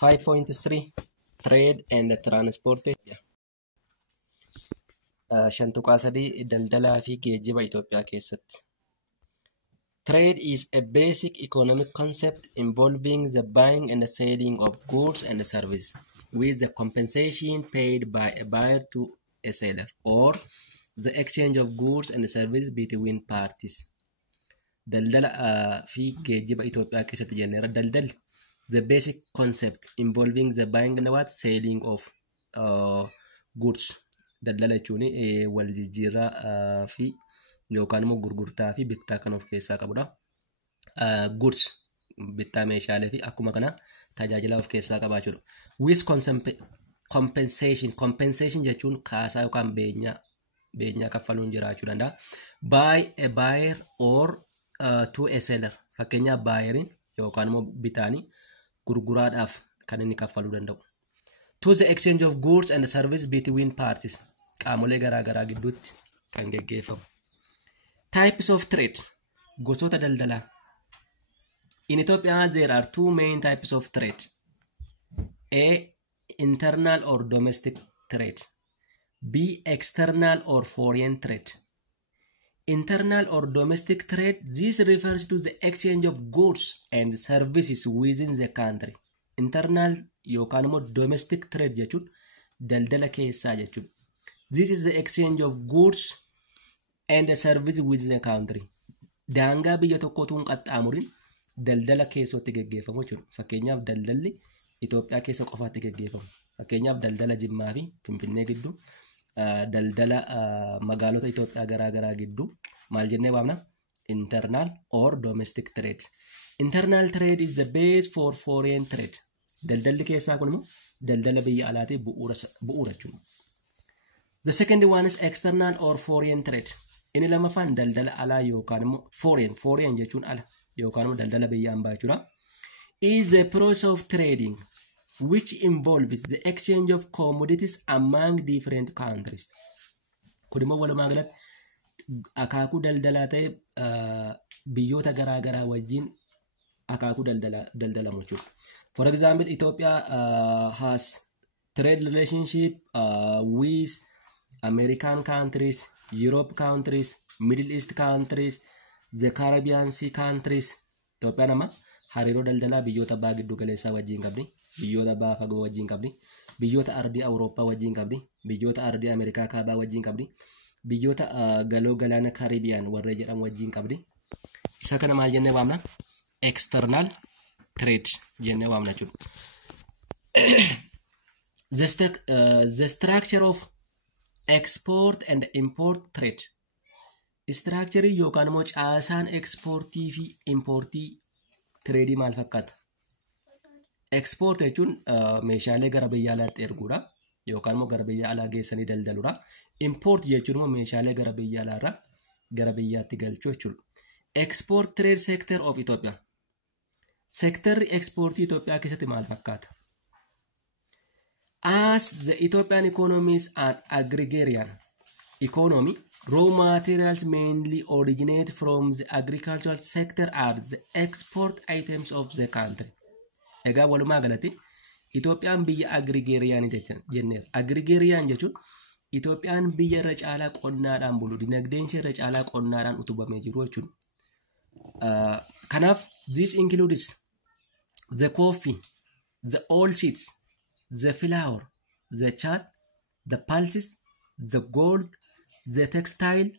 5.3 Trade and Transport. Shantuqaa sadii daldalaa fi geejjiba Itoophiyaa keessatti. Trade is a basic economic concept involving the buying and the selling of goods and services with the compensation paid by a buyer to a seller or the exchange of goods and services between parties. Daldala fi geejjiba Itoophiyaa keessatti jenneera. Daldalli the basic concept involving the buying and what selling of goods. Daldala jechuun wal jijjiirraa fi yookaan immoo gurgurtaa fi bittaa kan of keessaa qabudha. Goods bittaa meeshaalee fi akkuma kana tajaajila of keessaa qabaachuudha. With compensation jechuun kaasaa yookaan beenyaa kaffaluun jiraachuu danda'a. By a buyer or to a seller. Fakkeenyaaf baayeriin yookaan immoo bitaanii gurguraadhaaf kan inni kaffaluu danda'u. To the exchange of goods and services between parties. Qaamolee garaagaraa gidduutti kan geggeeffamu. Types of trade. Gosoota daldalaa. In Ethiopia there are two main types of trade. A. Internal or domestic trade. B. External or foreign trade. Internal or domestic trade, this refers to the exchange of goods and services within the country. Internal yookaan immoo domestic trade jechuun daldala keessaa jechuudha. This is the exchange of goods and services within the country. Daangaa biyya tokkootuun qaxxaamurin daldala keessatti geggeeffamu jechuudha. Fakkeenyaaf daldalli Itoophiyaa keessa qofaatti geggeeffamu. Fakkeenyaaf daldala Jimmaa fi Finfinnee gidduu, daldala magaalota Itoophiyaa garaagaraa gidduu maal jennee waamna? Internal or domestic trade. Internal trade is the base for foreign trade. Daldalli keessaa kun immoo daldala biyya alaatiif bu'uura jechuudha. The second one is external or foreign trade. Inni lamaffaan daldala alaa yookaan immoo foreign jechuun ala yookaan immoo daldala biyya hambaa jechuudha. Is the process of trading which involves the exchange of commodities among different countries. Kun immoo walumaa galatti akaakuu daldalaa ta'e biyyoota garaagaraa wajjin akaakuu daldalamu jechuudha. For example, Ethiopia has trade relationship with American countries, Europe countries, Middle East countries, the Caribbean Sea countries. Ethiopia nama hariiroo daldalaa biyyoota baha giddu galeessaa wajjin qabdi, biyyoota baha fagoo wajjin qabdi, biyyoota ardii Awurooppaa wajjin qabdi, biyyoota ardii Ameerikaa kaabaa wajjin qabdi, biyyoota galoo galaana Caribbean warra jedhamu wajjin qabdi. Isa kana maal jennee waamna? External trade jennee waamna jechuudha. The structure of export and import trade. Structure yookaan immoo caasaan exportii fi importii trade maal fakkaata? Export jechuun meeshaalee gara biyya alaatti erguudha yookaan immoo gara biyya alaa geessanii daldaluudha. Import jechuun immoo meeshaalee gara biyya alaarraa gara biyyaatti galchuu jechuudha. Export trade sector of Ethiopia. Sektarri exportii Itoophiyaa keessatti maal fakkaata? As the Ethiopian economy is an agrarian economy, raw materials mainly originate from the agricultural sector are the export items of the country. Egaa walumaa galatti Itoophiyaan biyya agrarian jenneera. Agrarian jechuun Itoophiyaan biyya irra caalaa qonnaadhaan bulu, dinagdeen ishee irra caalaa qonnaadhaan utubamee jiru jechuudha. Kanaaf this includes the coffee, the oilseeds, the flour, the chat, the pulses, the gold, the textile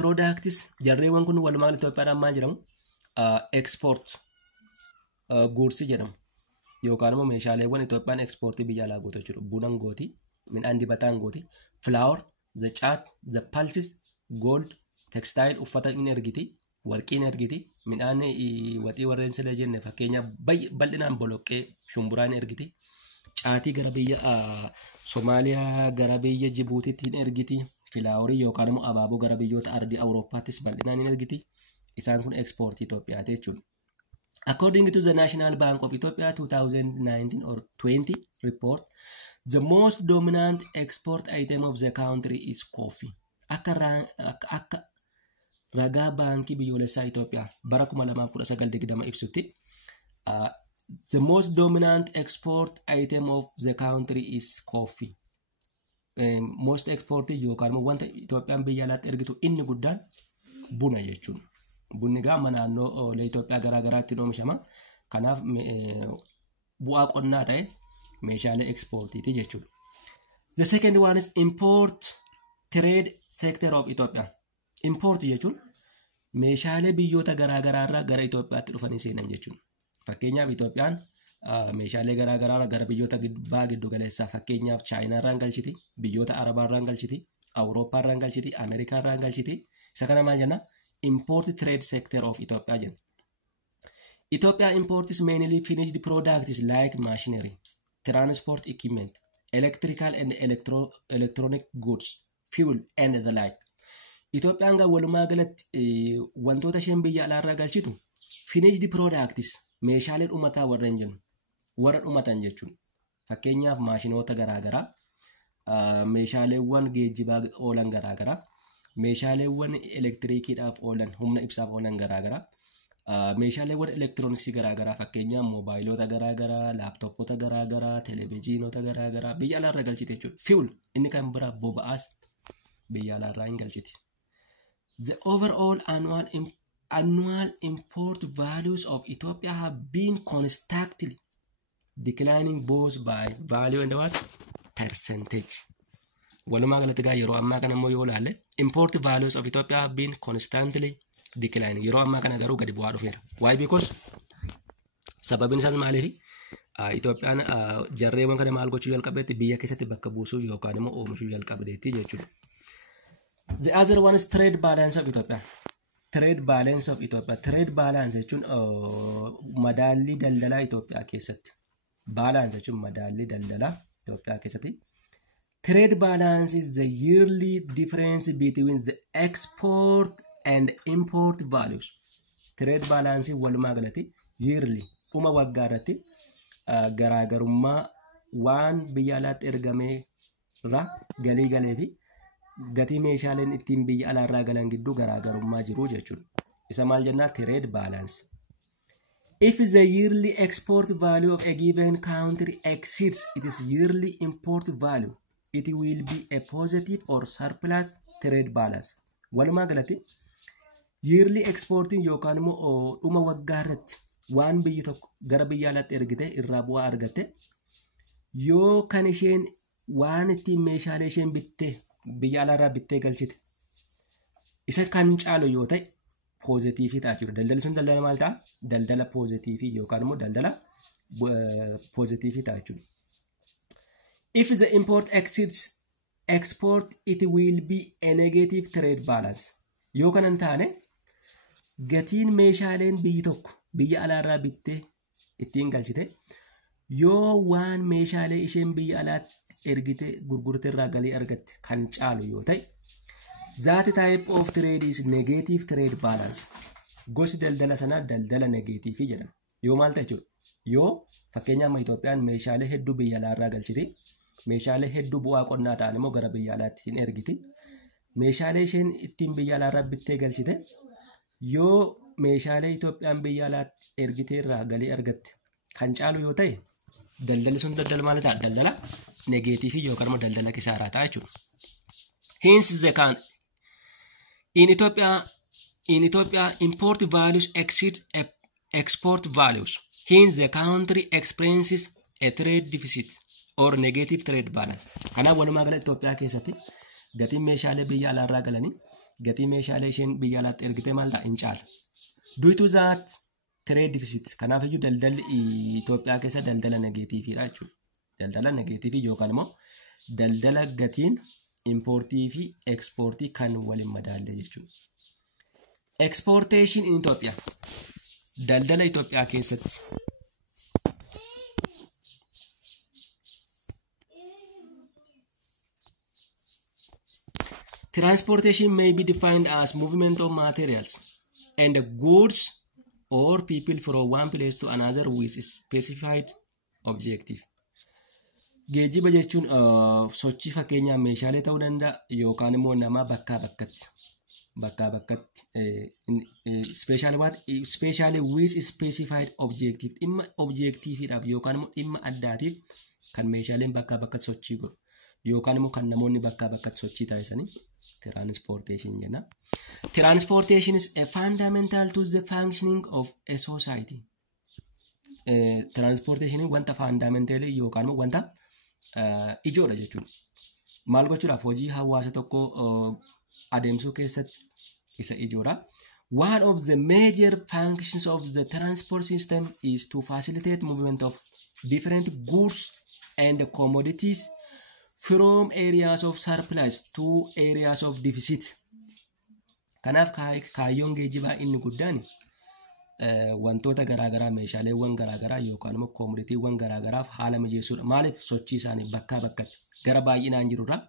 products. Jarreewwan kun walumaa galatti Itoophiyaadhaan maal jedhamu? Export goods jedhamu. Yookaan immoo meeshaaleewwan Itoophiyaan exportii biyya alaa gootu jechuudha. Buna gooti, midhaan dibataa gooti, flour, the chat, the pulses, gold, textile uffata in ergiti, warqii in ergiti, midhaan waxii warreen sila jenne fakkeenya bal'inaan boloqqee shumburaa in ergiti, caatii gara biyya Somaaliyaa gara biyya Jibuutiitti in ergiti, filaaworii yookaan immoo abaaboo gara biyyoota ardii Awurooppaattis bal'inaan in ergiti. Isaan kun exportii Itoophiyaati jechuudha. According to the National Bank of Ethiopia 2019 or 20 report, the most dominant export item of the country is coffee. Akka ragaa baankii biyyoolessaa Itoophiyaa bara 2019 ibsutti The most dominant export item of the country is coffee. Most exported yookaan immoo wanta Itoophiyaan biyya alaatti ergitu inni guddaan buna jechuudha. Bunni gama naannoo Itoophiyaa garaa garaatti oomishama. Kanaaf bu'aa qonnaa ta'e meeshaalee exportiiti jechuudha. The second one is import trade sector of Ethiopia. Import jechuun meeshaalee biyyoota garaa garaarraa gara Itoophiyaatti dhufanii seenan jechuudha. Fakkeenyaaf Itoophiyaan meeshaalee garaa garaa gara biyyoota baha giddu galeessaa fakkeenyaaf Chaayinaarraan galchiti, biyyoota Arabaarraan galchiti, Awurooppaarraan galchiti, Ameerikaarraan galchiti. Isa kana maal jenna? Import trade sector of Ethiopia jenna. Ethiopia imports mainly finished products like machinery, transport equipment, electrical and electronic goods, fuel and the like. Itoophiyaan gaa walumaa galatti wantoota isheen biyya alaarraa galchitu finished products meeshaalee dhumataa warra hin jennu warra dhumatan jechuudha. Fakkeenyaaf maashinoota garaa garaa, meeshaaleewwan geejjibaa oolan garaa garaa, meeshaaleewwan elektiriikiidhaaf oolan humna ibsaaf oolan garaa garaa, meeshaaleewwan elektirooniksii garaa garaa fakkeenyaaf moobaayilota garaa garaa, laaptooppota garaa garaa, televezyiinota garaa garaa biyya alaarraa galchite jechuudha. Fuel inni kan biraa boba'aas biyya alaarraa hin galchiti. The overall annual import values of Ethiopia have been constantly declining both by value and what? Percentage. Walumaa galatti gaa yeroo ammaa kana immoo yoo ilaalle import values of Ethiopia have been constantly declining. Yeroo ammaa kana garuu gadi bu'aa dhufeera. Why? Because sababni isaas maaliifi? Itoophiyaan jarreewwan kana maal gochuu jalqabdeetti biyya keessatti bakka buusuu yookaan immoo oomishuu jalqabdeetti jechuudha. The other one is trade balance of Ethiopia. Trade balance of Ethiopia. Trade balance jechuun madaalli daldalaa Itoophiyaa keessatti. Balance jechuun madaalli daldalaa Itoophiyaa keessatti. Trade balance is the yearly difference between the export and import values. Trade balance walumaa galatti yearly uma waggaa irratti garaagarummaa waan biyya alaatti ergamee irraa galii galee fi gatii meeshaaleen ittiin biyya alaarraa galan gidduu garaagarummaa jiru jechuudha. Isa maal jennaa? Trade balance. If the yearly export value of a given country exceeds its yearly import value, it will be a positive or surplus trade balance. Walumaa galatti yearly exporting yookaan immoo dhuma waggaa irratti waan biyyi tokko gara biyya alaatti ergite irraa bu'aa argatte yoo kan isheen waan ittiin meeshaalee isheen bittee biyya alaarraa bittee galchite isa kan caalu yoo ta'e poozitiivii ta'a jechuudha. Daldalli sun daldala maal ta'a? Daldala poozitiivii yookaan immoo daldala poozitiivii ta'a jechuudha. If the import exceeds export, it will be a negative trade balance. Yoo kanan taane gatiin meeshaaleen biyyi tokko biyya alaarraa bittee ittiin galchite yoo waan meeshaalee isheen biyya alaatti ergite gurgurte irraa galii argatte kan caalu yoo ta'e that type of trade is negative trade balance. Gosi daldala sanaa daldala negatiivii jedhama. Yoo maal ta'e jechuudha? Yoo fakkeenyaaf Itoophiyaan meeshaalee hedduu biyya alaarraa galchite meeshaalee hedduu bu'aa qonnaa ta'an immoo gara biyya alaatti hin ergiti. Meeshaalee isheen ittiin biyya alaarraa bittee galchite yoo meeshaalee Itoophiyaan biyya alaatti ergite irraa galii argatte kan caalu yoo ta'e daldalli sun daldala maal ta'a? Daldala negatiivii yookaan immoo daldala kisaaraa ta'a jechuudha. Hence the can in Ethiopia import values exceed export values. Hence the country experiences a trade deficit or negative trade balance. Kanaaf walumaa gala Itoophiyaa keessatti gatiin meeshaalee biyya alaarraa galanii gatii meeshaalee isheen biyya alaatti ergite maal ta'a? Hin caala. Due to that trade deficit. Kanaaf iyyuu daldalli Itoophiyaa keessa daldala negatiiviidha jechuudha. Daldala negatiivii yookaan immoo daldala gatiin importii fi exportii kan waliin madaalle jechuudha. Exportation in Ethiopia. Daldala Itoophiyaa keessatti. Transportation may be defined as movement of materials and goods or people from one place to another with a specified objective. Geejjiba jechuun sochii fakkeenyaaf meeshaalee ta'uu danda'a yookaan immoo nama bakkaa bakkatti bakkaa bakkatti especially with specified objective dhimma objectiveedhaaf yookaan immoo dhimma addaatiif kan meeshaaleen bakkaa bakkatti sochii godhu yookaan immoo kan namoonni bakkaa bakkatti sochii taasisanii transportation jenna. Transportation is a fundamental to the functioning of a society. Transportation wanta fundamental yookaan immoo wanta ijoodha jechuudha. Maal gochuudhaaf hojii hawaasa tokko adeemsuu keessatti isa ijoodha. One of the major functions of the transport system is to facilitate movement of different goods and commodities from areas of surplus to areas of deficit. Kanaaf kaayyoon geejjibaa inni guddaan wantoota garaagaraa meeshaaleewwan garaagaraa yookaan immoo koomoditiiwwan garaagaraaf haala mijeessuudha. Maaliif sochii isaanii bakkaa bakkatti gara baay'inaan jirurraa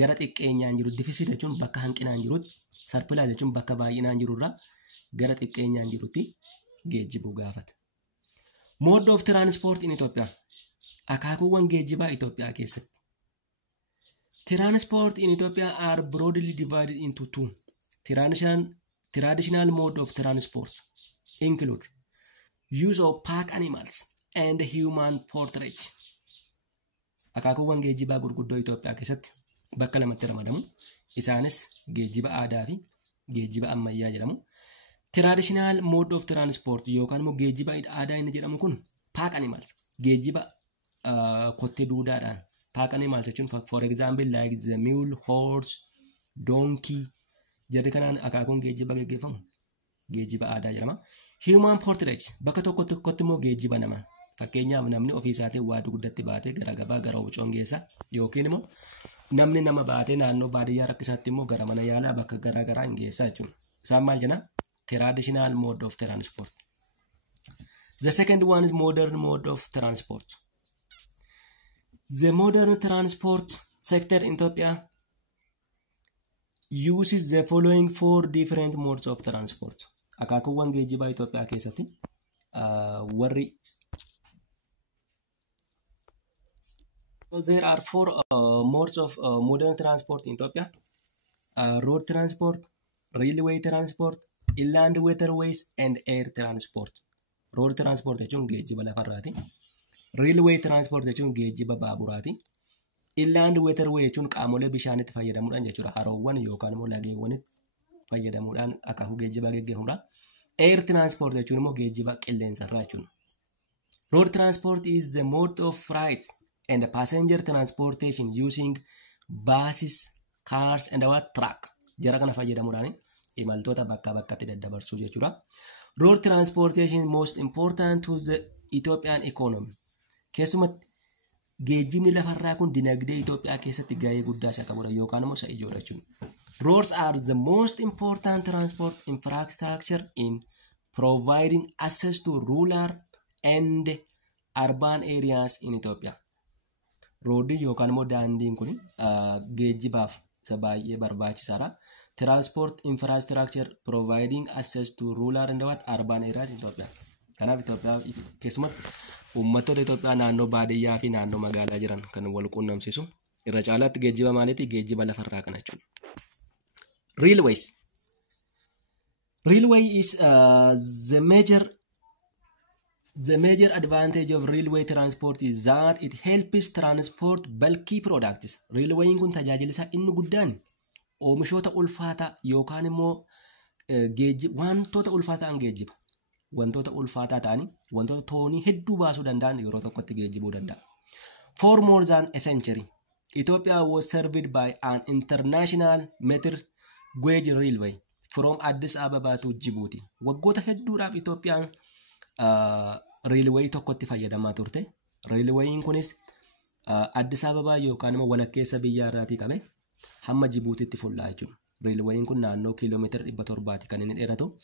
gara xiqqeenyaan jiru deficit jechuun bakka hanqinaan jirutti surplus jechuun bakka baay'inaan jirurraa gara xiqqeenyaan jirutti geejjibuu gaafata. Mode of transport in Ethiopia. Akaakuuwwan geejjibaa Itoophiyaa keessatti. Transport in Ethiopia are broadly divided into two. Traditional mode of transport include use of pack animals and human porterage. Akaakuuwwan geejjibaa gurguddoo Itoophiyaa keessatti bakka lamatti ramadamu. Isaanis geejjiba aadaa fi geejjiba ammayyaa jedhamu. Traditional mode of transport yookaan immoo geejjiba aadaa inni jedhamu kun pack animals geejjiba kottee duudaadhaan pack animals jechuun for example like the mule, horse, donkey jarri kanaan akaakuun geejjiba geggeeffamu geejjiba aadaa jedhama. Human porterage bakka tokkotti immoo geejjiba namaa. Fakkeenyaaf namni ofii isaatiin waa dugdatti baatee gara gabaa gara wucoon geessa yookiin immoo namni nama baatee naannoo baadiyyaa rakkisaatti immoo gara mana yaalaa bakka garaagaraa hin geessaa jechuudha. Isaan maal jenna? Traditional mode of transport. The second one is modern mode of transport. The modern transport sector in Ethiopia uses the following four different modes of transport. Akaakuuwwan geejjibaa Itoophiyaa keessatti warri So there are four modes of modern transport in Ethiopia. Road transport, railway transport, inland waterways and air transport. Road transport jechuun geejjiba lafarraati. Railway transport jechuun geejjiba baaburaati. Inland waterway jechuun qaamolee bishaanitti fayyadamuudhaan jechuudha. Haroowwan yookaan immoo lageewwanitti fayyadamuudhaan akaakuu geejjibaa geggeeffamudha. Air transport jechuun immoo geejjiba qilleensarraa jechuudha. Road transport is the mode of freight and passenger transportation using buses, cars and our truck. Jara kana fayyadamuudhaan imaltoota bakkaa bakkatti daddabarsuu jechuudha. Road transportation is most important to the Ethiopian economy. Keessumatti geejjibni lafarraa kun dinagdee Itoophiyaa keessatti gahee guddaa isa qabudha yookaan immoo isa ijoodha jechuudha. Roads are the most important transport infrastructure in providing access to rural and urban areas in Ethiopia. Roodii yookaan immoo daandiin kun geejjibaaf isa baay'ee barbaachisaadha. Transport infrastructure providing access to rural and urban areas in Ethiopia. Kanaaf Itoophiyaa keessumatti uummattoota Itoophiyaa naannoo baadiyyaa fi naannoo magaalaa jiran kan wal quunnamsiisu irra caalaatti geejjiba maaliiti? Geejjiba lafarraa kana jechuudha. Railways. Railway is the major advantage of railway transport is that it helps transport bulky products. Railway kun tajaajila isaa inni guddaan oomishoota ulfaataa yookaan immoo wantoota ulfaataa geejjiba. Wantoota ulfaataa ta'anii wantoota toonii hedduu baasuu danda'an yeroo tokkotti geejjibuu danda'a. For more than a century, Ethiopia was served by an international meter gauge railway from Addis Ababa to Djibouti. Waggoota hedduudhaaf Itoophiyaan railway tokkotti fayyadamaa turte. Railwayin kunis Addis Ababa yookaan immoo walakkeessa biyya irraatii qabe hamma Djiboutiitti fuullaa jechuudha. Railwayin kun naannoo kiiloomeetira 700 kan inni dheeratu.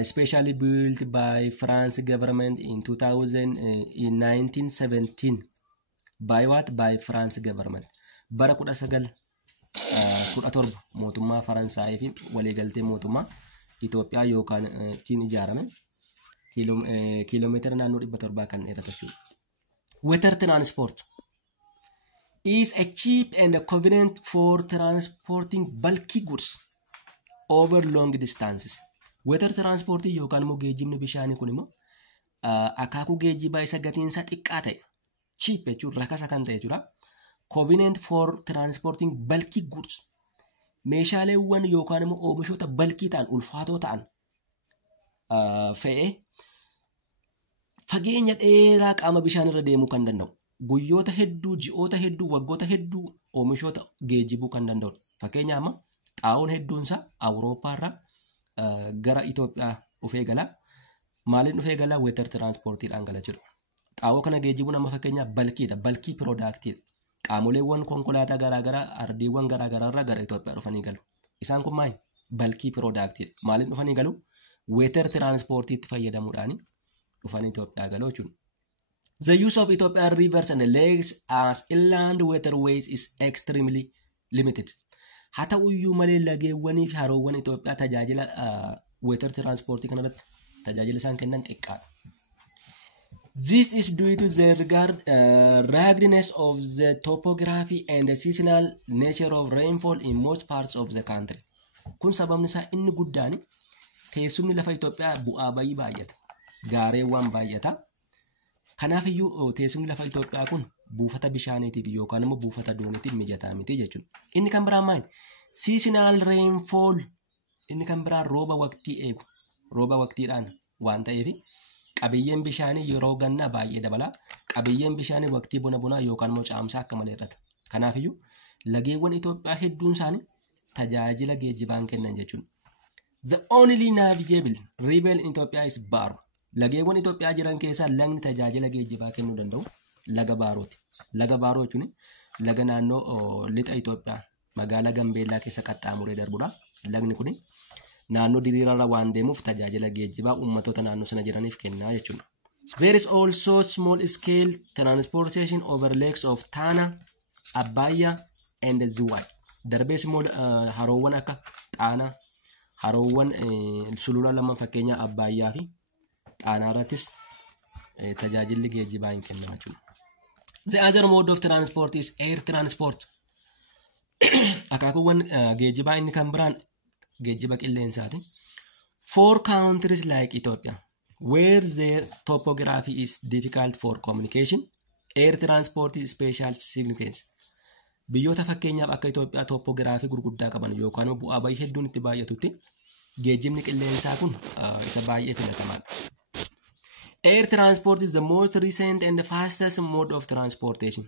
Especially built by France government in 1917 by France government. Bara 1917 mootummaa Faransaayii fi waliigaltee mootummaa Itoophiyaa yookaan ittiin ijaarame kiiloomeetira naannoo 700 kan dheeratu jechuudha. Water transport is a cheap and convenient for transporting bulky goods over long distances. Water transport yookaan immoo geejjibni bishaanii kun immoo akaakuu geejjibaa isa gatiinsa xiqqaa ta'e cheap jechuun rakasa kan ta'e jechuudha. Convenient for transporting bulky goods. Meeshaaleewwan yookaan immoo oomishoota balkii ta'an ulfaatoo ta'an fe'ee fageenya dheeraa qaama bishaan irra deemuu kan danda'u. Guyyoota hedduu, ji'oota hedduu, waggoota hedduu oomishoota geejjibuu kan danda'u. Fakkeenyaaf amma xaa'oon hedduunsaa Awurooppaa irraa gara Itoophiyaa dhufee gala. Maaliin dhufee gala? Weetar tiraanspoortiidhaan gala jiru. Xaa'oo kana geejjibuun amma fakkeenyaaf balkiidha. Balkii piroodaaktiidha. Qaamoleewwan konkolaataa garaagaraa, ardiiwwan garaagaraa irraa gara Itoophiyaa dhufanii galu. Isaan kun maali? Balkii piroodaaktiidha. Maaliin dhufanii galu? Weetar tiraanspoortiitti fayyadamuudhaan dhufanii Itoophiyaa galu jechuudha. The use of Ethiopian rivers and lakes as inland waterways is extremely limited. Haa ta'uyyuu malee lageewwanii fi haroowwan Itoophiyaa tajaajila weetar tiraanspoortii kanarratti tajaajila isaan kennan xiqqaadha. This is due to the ruggedness of the topography and the seasonal nature of rainfall in most parts of the country. Kun sababni isaa inni guddaan teessumni lafa Itoophiyaa bu'aa bayii baay'ata. Gaareewwan baay'ata. Kanaaf iyyuu teessumni lafa Itoophiyaa kun buufata bishaaniitiif yookaan immoo buufata dooniitiif mijataa miti jechuudha. Inni kan biraan maali? Seasonal rainfall. Inni kan biraan rooba waqtii eegu. Rooba waqtiidhaan waan ta'eef qabiyyeen bishaanii yeroo gannaa baay'ee dabala. Qabiyyeen bishaanii waqtii bona yookaan immoo caamsaa akka malee hir'ata. Kanaaf iyyuu lageewwan Itoophiyaa hedduun isaanii tajaajila geejjibaan kennan jechuudha. The only navigable river in Ethiopia is Baro. Lageewwan Itoophiyaa jiran keessaa lagni tajaajila geejjibaa kennuu danda'u laga Baarooti. Laga Baaroo jechuun laga naannoo lixa Itoophiyaa magaalaa Gambeellaa keessa qaxxaamuree darbudha. Lagni kun naannoo diriiraarra waan deemuuf tajaajila geejjibaa uummattoota naannoo sana jiraniif kennaa jechuudha. There is also small scale transportation over lakes of Tana, Abbayyaa and Ziway. Darbees immoo haroowwan akka Xaanaa, haroowwan sulula lama fakkeenya Abbayyaa fi Xaanaa irrattis tajaajilli geejjibaa hin kennamu jechuudha. The other mode of transport is air transport. Akaakuuwwan geejjibaa inni kan biraan geejjiba qilleensaati. For countries like Ethiopia, where their topography is difficult for communication, air transport is special significance. Biyyoota fakkeenyaaf akka Itoophiyaa topogiraafii gurguddaa qaban yookaan bu'aa bayii hedduun itti baay'atutti geejjibni qilleensaa kun isa baay'ee filatamaadha. Air transport is the most recent and the fastest mode of transportation.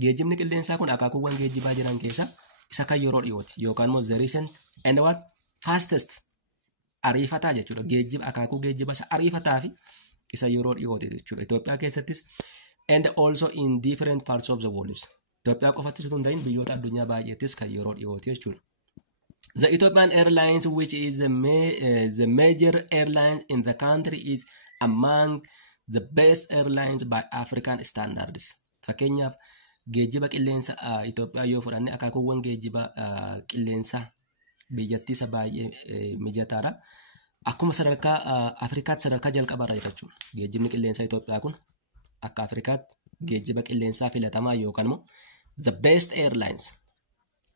Geejjibni qilleensaa kun akaakuuwwan geejjibaa jiran keessaa isa kan yeroo dhiyooti yookaan immoo the recent and what fastest ariifataa jechuudha. Geejjiba akaakuu geejjiba isa ariifataa fi isa yeroo dhiyooti jechuudha. Itoophiyaa keessattis and also in different parts of the world. Itoophiyaa qofattis utuu hin ta'in biyyoota addunyaa baay'eettis kan yeroo dhiyooti jechuudha. The Ethiopian Airlines, which is the major airline in the country, is among the best airlines by African standards. Fakkeenyaaf geejjiba qilleensa Itoophiyaa yoo fudhanne akaakuuwwan geejjiba qilleensa biyyattii isa baay'ee mijataadha. Akkuma sadarkaa Afrikaatti sadarkaa jalqabarra jira jechuudha. Geejjibni qilleensa Itoophiyaa kun akka Afrikaatti geejjiba qilleensaa filatamaa yookaan immoo the best airlines.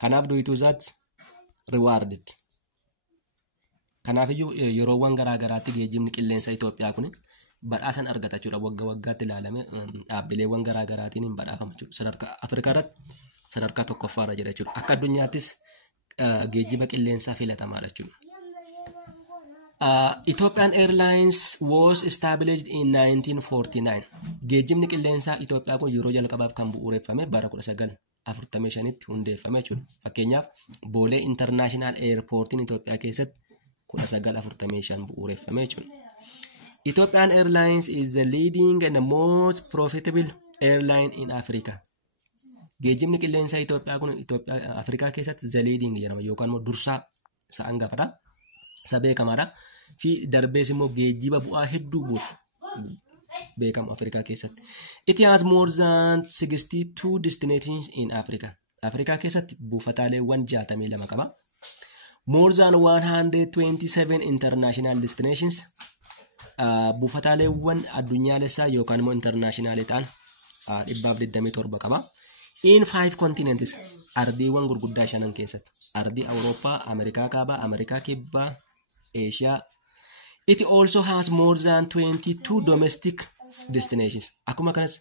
Kanaaf duwituu isaatti rewarded. Kanaaf iyyuu yeroowwan garaagaraatti geejjibni qilleensa Itoophiyaa kun badhaasan argata jechuudha. Waggaa waggaatti ilaalame dhaabbileewwan garaagaraatiin hin badhaafamu jechuudha. Sadarkaa Afrikaa irratti sadarkaa tokkoffaarra jira jechuudha. Akka addunyaattis geejjiba qilleensaa filatamaadha jechuudha. Ethiopian Airlines was established in 1949. Geejjibni qilleensaa Itoophiyaa kun yeroo jalqabaaf kan bu'uureffame bara 1945tti hundeeffame jechuudha. Fakkeenyaaf Boolee International Airportiin Itoophiyaa keessatti 1945 bu'uureffame jechuudha. Ethiopian Airlines is the leading and the most profitable airline in Africa. Geejjibni qilleensaa Itoophiyaa kun Afrikaa keessatti the leading jedhama yookaan immoo dursaa isa hangafadha. Isa beekamaadha. Fi darbees immoo geejjiba bu'aa hedduu buusu beekamu Afrikaa keessatti. It has more than 62 destinations in Africa. Afrikaa keessatti buufataaleewwan 62 qaba. More than 127 international destinations. Buufataaleewwan addunyaalessaa yookaan immoo internationalii ta'an 127 qaba. in 5 continents ardiiwwan gurguddaa shanan keessatti ardii Awurooppaa, Ameerikaa Kaabaa, Ameerikaa Kibbaa, Eeshiyaa. It also has more than 22 domestic destinations. Akkuma kanas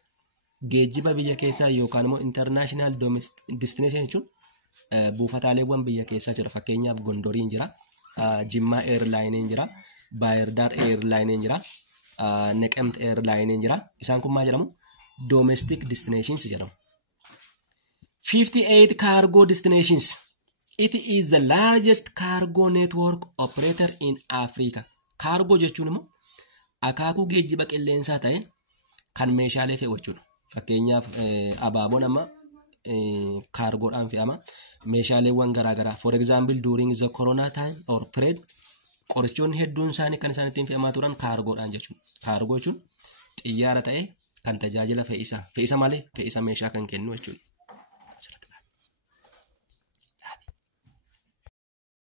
geejjiba biyya keessaa yookaan immoo international destination jechuun buufataaleen biyya keessaa jira. Fakkeenyaaf Gondoriin jira, Jimmaa Airline jira, Bahir Dar Airline jira, Neqemt Airline jira. Isaan kun maal jedhamu? Domestic destinations jedhamu. 58 cargo destinations. It is the largest cargo network operator in Africa. Cargo jechuun immoo akaakuu geejjiba qilleensaa ta'e kan meeshaalee fe'u jechuudha. Fakkeenyaaf abaaboon amma kaargoodhaan fe'ama. Meeshaaleewwan garaagaraa. For example, during the corona time or period, qorichoonni hedduun isaanii kan isaan ittiin fe'amaa turan kaargoodhaan jechuudha. Kaargoo jechuun xiyyaara ta'e kan tajaajila fe'isa malee fe'isa meeshaa kan kennu jechuudha.